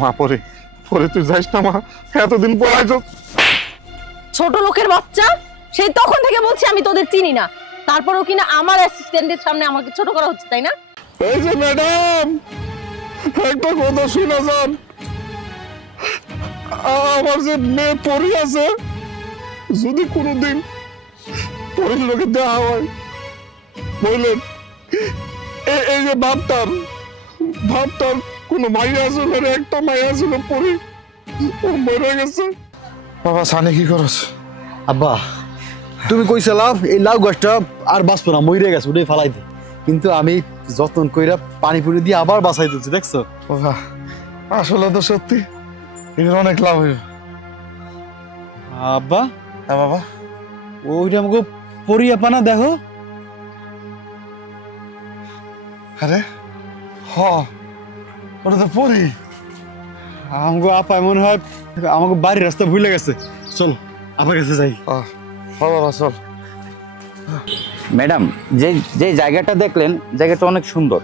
মা পরে পরে তুই যাইস না মা, এতদিন পড়াই তো। ছোট লোকের বাচ্চা, সেই তখন থেকে বলছি আমি তোদের চিনি না, তারপরেও কিনা আমার অ্যাসিস্ট্যান্টের সামনে আমাকে ছোট করা হচ্ছে, তাই না? এই যে ম্যাডাম, একটা কথা শুনে যান, আমার যে মেয়ে পরি আছে, যদি কোনোদিন পরির লোকে দেওয়া হয়, বললেন এই যে ভাবতার কোনো মাইয়া ছিল, একটা মাইয়া ছিল পরি, ও মরে গেছে। বাবা সানি কি করছ? আব্বা তুমি কইছিলা এই লাউ গাছটা আর বাঁচবো না, মরে গেছে, ওটাই ফালাই দে, কিন্তু আমি যত্ন কইরা পানি পুনি দিয়ে আবার বাঁচাই দিচ্ছি, দেখছো? বাবা আসলে তো সত্যি এর অনেক লাভ হইবে। আব্বা হ্যাঁ বাবা, ওইটা আমাকে পরিয়া পানা দেখো। আরে হ, ওটা তো পরি। আমাকে আপা মনে হয় আমাকে বাড়ির রাস্তা ভুলে গেছে, চলো আপার কাছে যাই। বাবা চল। ম্যাডাম, যে যে জায়গাটা দেখলেন, জায়গাটা অনেক সুন্দর,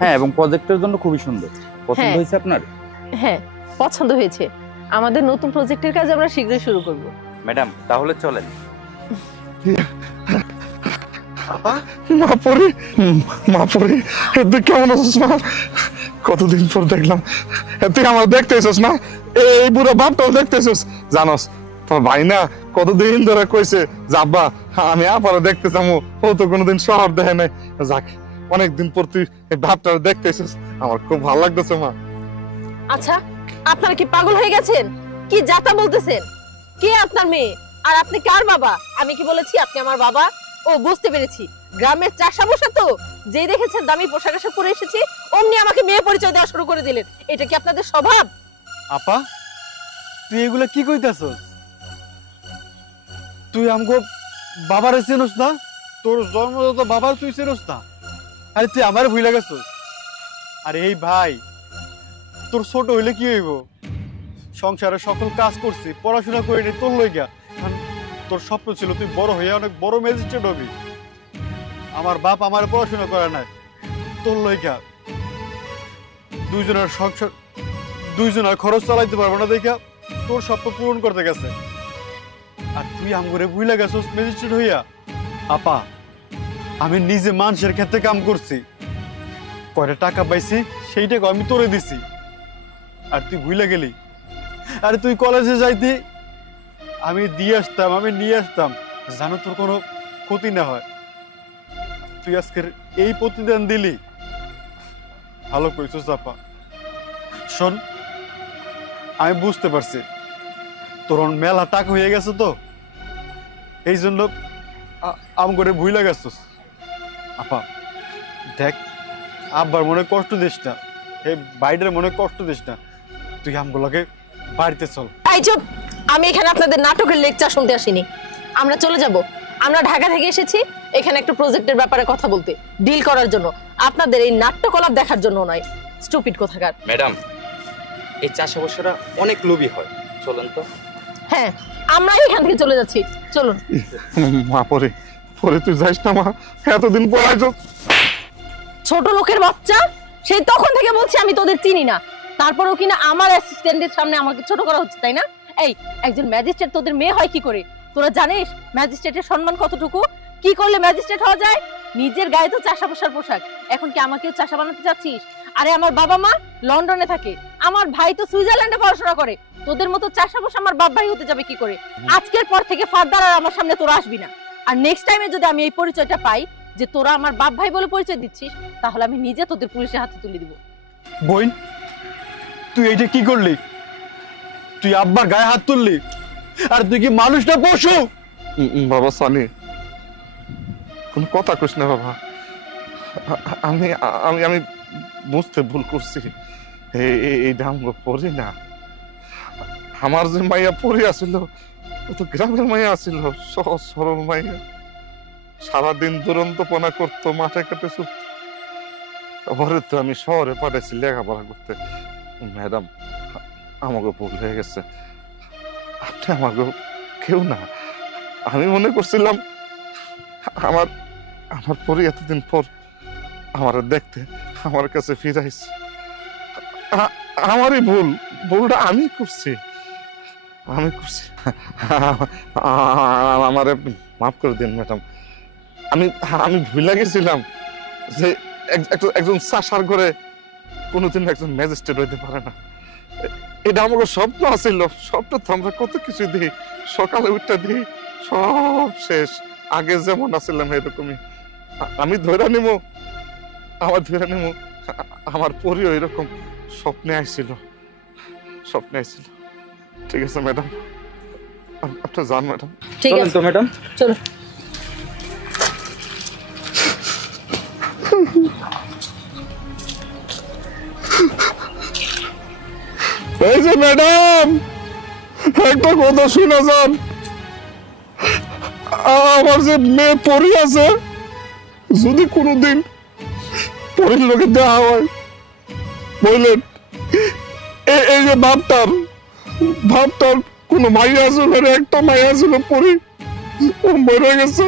হ্যাঁ, এবং প্রজেক্টের জন্য খুবই সুন্দর। পছন্দ হ্যাঁ। হয়েছে আপনার? হ্যাঁ, পছন্দ হয়েছে। আমাদের নতুন প্রজেক্টের কাজ আমরা শীঘ্রই শুরু করব। ম্যাডাম তাহলে চলেন। মা পরি তুই কেমন আছিস মা? কতদিন পর দেখলাম, তুই আমার দেখতে এসেছিস না, এই বুড়ো বাপটাও দেখতে এসেছিস। জানোস তোর ভাই না কতদিন ধরে কইছে যে আব্বা আমি আপারও দেখতে যাবো, ও তো কোনোদিন শহর দেখে নাই। যাক, অনেকদিন পর তুই এই বাপটা দেখতে এসেছিস, আমার খুব ভালো লাগতেছে মা। আচ্ছা, আপনারা কি পাগল হয়ে গেছেন? কি যাতা বলতেছেন? কে আপনার মেয়ে আর আপনি কার বাবা? আমি কি বলেছি আপনি আমার বাবা? ও, বুঝতে পেরেছি, গ্রামের চাষা বসা তো, যেই দেখেছেন দামি পোশাক আশাক পরে এসেছি অমনি আমাকে মেয়ে পরিচয় দেওয়া শুরু করে দিলেন। এটা কি আপনাদের স্বভাব? আপা তুই এগুলা কি কইতাছস? তুই আমগো বাবারে চিনস না? তোর জন্মদাত বাবার তুই চিনস না? আরে তুই আমার ভুলে গেছস। আরে এই ভাই, তোর ছোট হইলে কি হইব? সংসারে সকল কাজ করছি, পড়াশোনা করিনি তোর লইগা। তোর স্বপ্ন ছিল তুই বড় হইয়া অনেক বড় ম্যাজিস্ট্রেট হবি। আমার বাপ আমার পড়াশোনা করে নাই, তোর লইগা দুইজনের সংসার, দুইজনের খরচ চালাইতে পারবো না দেখা তোর স্বপ্ন পূরণ করতে গেছে, আর তুই আমগরে ভুলে গেছস ম্যাজিস্ট্রেট হইয়া। আপা আমি নিজে মানুষের ক্ষেত্রে কাম করছি, কয়টা টাকা পাইছি সেই টাকা আমি তোরে দিছি, আর তুই ভুলে গেলি। আরে তুই কলেজে যাইতি, আমি দিয়ে আসতাম, আমি নিয়ে আসতাম, জানো তোর কোনো ক্ষতি না হয়। তুই আজকের এই প্রতিদান দিলি, ভালো কইছস আপা। শোন, আমি বুঝতে পারছি তোর মেলা টাকা হয়ে গেছে, তো এই জন্য আম করে ভুইলা গেছস। আপা দেখ, আব্বার মনে কষ্ট দিস না, এই বাইরের মনে কষ্ট দিস না, তুই আমগুলোকে বাড়িতে চল। এই চুপ! আমি এখানে আপনাদের নাটকের লেকচার শুনতে আসিনি। আমরা চলে যাব। আমরা ঢাকা থেকে এসেছি এখানে একটা প্রজেক্টের ব্যাপারে কথা বলতে, ডিল করার জন্য, আপনাদের এই নাট্যকলাপ দেখার জন্য নয়। স্টুপিড কোথাকার। ম্যাডাম, এই চাষাবাসরা অনেক লোভী হয়, চলেন তো। হ্যাঁ, আমরা এখান থেকে চলে যাচ্ছি, চলুন। মা পরে পরে তুই যাইস না মা, এতদিন পড়াই তো। ছোট লোকের বাচ্চা, সেই তখন থেকে বলছি আমি তোদের চিনি না, তারপরেও কিনা আমার অ্যাসিস্ট্যান্টের সামনে আমাকে ছোট করা হচ্ছে, তাই না? এই, একজন ম্যাজিস্ট্রেট তোদের মেয়ে হয় কি করে? তোরা জানিস ম্যাজিস্ট্রেটের সম্মান কতটুকু? কি করলে ম্যাজিস্ট্রেট হওয়া যায়? নিজের গায়ে তো চাষা পোষার পোশাক, এখন কি আমাকেও চাষা বানাতে চাচ্ছিস? আরে আমার বাবা মা লন্ডনে থাকে, আমার ভাই তো সুইজারল্যান্ডে পড়াশোনা করে, তোদের মতো চাষা পোষা আমার বাপ ভাই হতে যাবে কি করে? আজকের পর থেকে ফার্দার আর আমার সামনে তোরা আসবি না। আর নেক্সট টাইমে যদি আমি এই পরিচয়টা পাই যে তোরা আমার বাপ ভাই বলে পরিচয় দিচ্ছিস, তাহলে আমি নিজে তোদের পুলিশের হাতে তুলে দিব। বোন, তুই এইটা কি করলি? তুই আব্বার গায়ে হাত তুললি, আর তুই কি মানুষটা পশু? বাবা সানি, কোন কথা কইস না বাবা, আমি আমি আমি বুঝতে ভুল করছি। এই দাম পড়ি না, আমার যে মাইয়া পড়ে আসিল ও তো গ্রামের মাইয়া আসিল, সহজ সরল মাইয়া, সারাদিন দুরন্তপনা করতো, মাঠে কাটে ছুটতো। পরে তো আমি শহরে পাঠাইছি লেখাপড়া করতে। ম্যাডাম, আমাকে ভুল হয়ে গেছে, আপনি আমাকে কেউ না। আমি মনে করছিলাম আমার আমার পরে এতদিন পর আমার দেখতে আমার কাছে ফিরাইছে। আমারই ভুল, ভুলটা আমি করছি। আমারে মাফ করে দিন ম্যাডাম। আমি ভুলে গেছিলাম যে একজন চাষার ঘরে কোনোদিন একজন ম্যাজিস্ট্রেট হইতে পারে না। এটা আমাকে স্বপ্ন আছিল, স্বপ্ন তো আমরা কত কিছু দিই, সকালে উঠতে দিই, সব শেষ। আগে যেমন আছিলাম এরকমই। আমি ধরে নিব, আমার পরিও এরকম স্বপ্নে আইছিল। ঠিক আছে ম্যাডাম, আপনি যান ম্যাডাম। ঠিক চলেন আছে তো ম্যাডাম। চলো। এই যে ম্যাডাম, একটা কথা শুনে যান। আমার যে মেয়ে পরি আছে, যদি কোনোদিন পরির লোকে দেওয়া হয়, বললেন এই যে ভাবটার কোনো মাইয়া ছিল, একটা মাইয়া ছিল পরি, ও মরে গেছে।